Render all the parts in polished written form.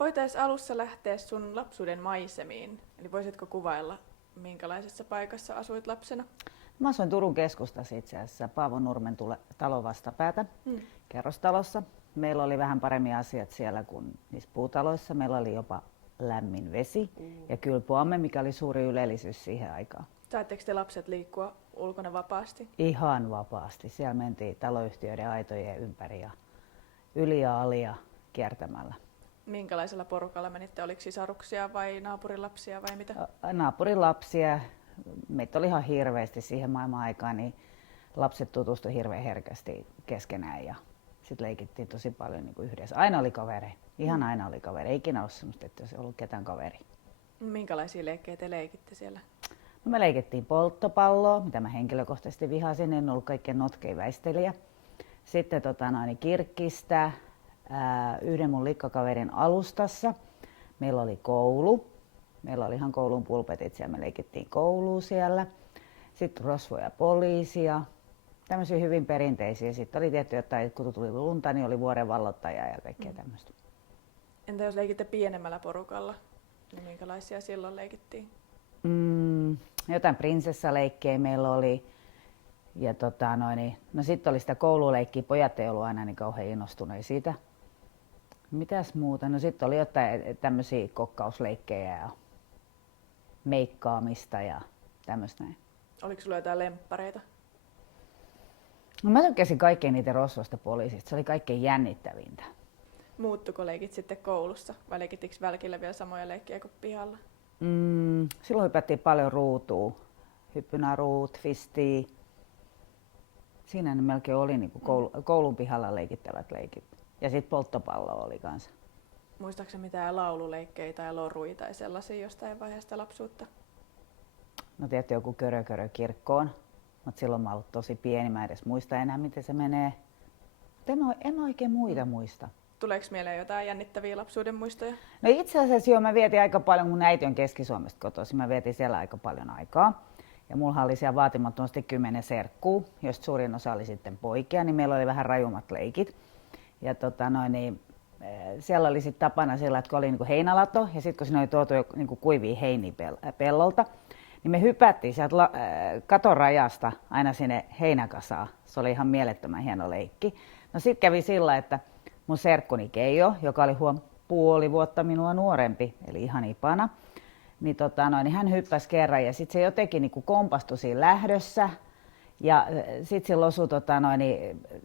Voitaisiin alussa lähteä sun lapsuuden maisemiin. Eli voisitko kuvailla, minkälaisessa paikassa asuit lapsena? Mä asuin Turun keskustassa itse asiassa Paavo Nurmen talon vastapäätä kerrostalossa. Meillä oli vähän paremmin asiat siellä kuin niissä puutaloissa. Meillä oli jopa lämmin vesi ja kylpyamme, mikä oli suuri ylellisyys siihen aikaan. Saatteko te lapset liikkua ulkona vapaasti? Ihan vapaasti. Siellä mentiin taloyhtiöiden aitojen ympäri ja yli ja ali ja kiertämällä. Minkälaisella porukalla menitte? Oliko sisaruksia vai naapurilapsia vai mitä? Naapurin lapsia. Meitä oli ihan hirveästi siihen maailman aikaan, niin lapset tutustuivat hirveän herkästi keskenään ja sitten leikittiin tosi paljon niin kuin yhdessä. Aina oli kaveri. Ihan aina oli kaveri. Ei ikinä ollut semmoista, että olisi ollut ketään kaveri. Minkälaisia leikkejä te leikitte siellä? No me leikittiin polttopalloa, mitä mä henkilökohtaisesti vihasin. En ollut kaikkein notkein väistelijä. Sitten kirkkistä, yhden mun likkakaverin alustassa. Meillä oli koulu. Meillä oli ihan koulun pulpetit, siellä me leikittiin koulua siellä. Sitten rosvoja poliisia. Tämmöisiä hyvin perinteisiä. Sitten oli tietty jotain, kun tuli lunta, niin oli vuoren vallottaja ja kaikkea tämmöistä. Entä jos leikitte pienemmällä porukalla, niin minkälaisia silloin leikittiin? Jotain prinsessaleikkejä meillä oli. Ja no sitten oli sitä koululeikkiä. Pojat ei ollut aina niin kauhean innostuneita siitä. Mitäs muuta? No sitten oli jotain tämmöisiä kokkausleikkejä ja meikkaamista ja tämmöistä näin. Oliko sulla jotain lemppareita? No mä tykkäsin kaikkein niitä rosvoista poliisista. Se oli kaikkein jännittävintä. Muuttuko leikit sitten koulussa vai leikittikö välkillä vielä samoja leikkejä kuin pihalla? Silloin hypättiin paljon ruutua. Hyppynaruut, fistiin. Siinä ne melkein oli niin kuin koulun pihalla leikittävät leikit. Ja sitten polttopallo oli kanssa. Muistaakseni mitään laululeikkejä tai loruja tai sellaisia jostain vaiheesta lapsuutta? No tietty joku körö kirkkoon. Mutta silloin mä ollut tosi pieni, mä en edes muista enää miten se menee. En oikein muita muista. Tuleeko mieleen jotain jännittäviä lapsuuden muistoja? No itse asiassa joo, mä vietin aika paljon, mun äiti on Keski-Suomesta kotoisin, mä vietin siellä aika paljon aikaa. Ja mulla oli siellä vaatimattomasti 10 serkkuu, joista suurin osa oli sitten poikia, niin meillä oli vähän rajummat leikit. Ja siellä oli sitten tapana sillä, että kun oli niinku heinälato ja sitten kun siinä oli tuotu niinku kuivia heiniä pellolta, niin me hypättiin sieltä katon rajasta aina sinne heinäkasaan. Se oli ihan mielettömän hieno leikki. No sitten kävi sillä, että mun serkkuni Keijo, joka oli puoli vuotta minua nuorempi, eli ihan ipana, niin hän hyppäsi kerran ja sitten se jotenkin niin kompastui siinä lähdössä. Ja sitten sillä osui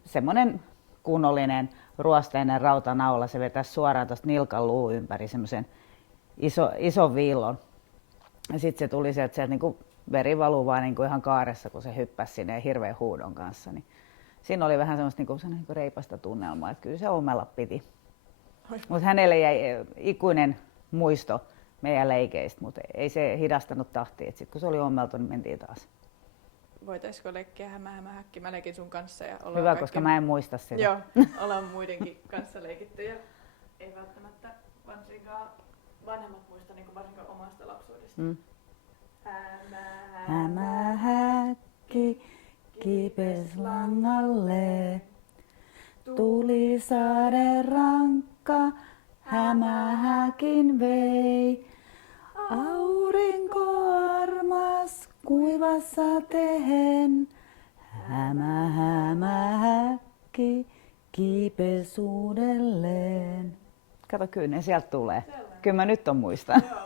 semmoinen kunnollinen ruosteinen rautanaula. Se vetäisi suoraan tuosta nilkan luun ympäri semmoisen ison viillon. Ja sitten se tuli sieltä niin veri valuu vaan niin ihan kaaressa, kun se hyppäsi sinne hirveän huudon kanssa. Niin siinä oli vähän semmoista niin reipasta tunnelmaa, että kyllä se omella piti. Mutta hänelle jäi ikuinen muisto meidän leikeistä, mutta ei se hidastanut tahtia. Sitten kun se oli ommeltu, niin mentiin taas. Voitaisiko leikkiä hämähäkki? Mä leikin sun kanssa. Ja hyvä, kaikki... koska mä en muista sitä. Joo, ollaan muidenkin kanssa leikitty ja ei välttämättä varsinkaan vanhemmat muista, niin kuin varsinkaan omasta lapsuudesta. Hämähäkki kipes langalle, tuli sade rankka, hämähäkin vei. Aurinko armas kuivassa tehen, hämähäkki kipes uudelleen. Kato, kyllä ne sieltä tulee. Kyllä mä nyt on muistan. Joo.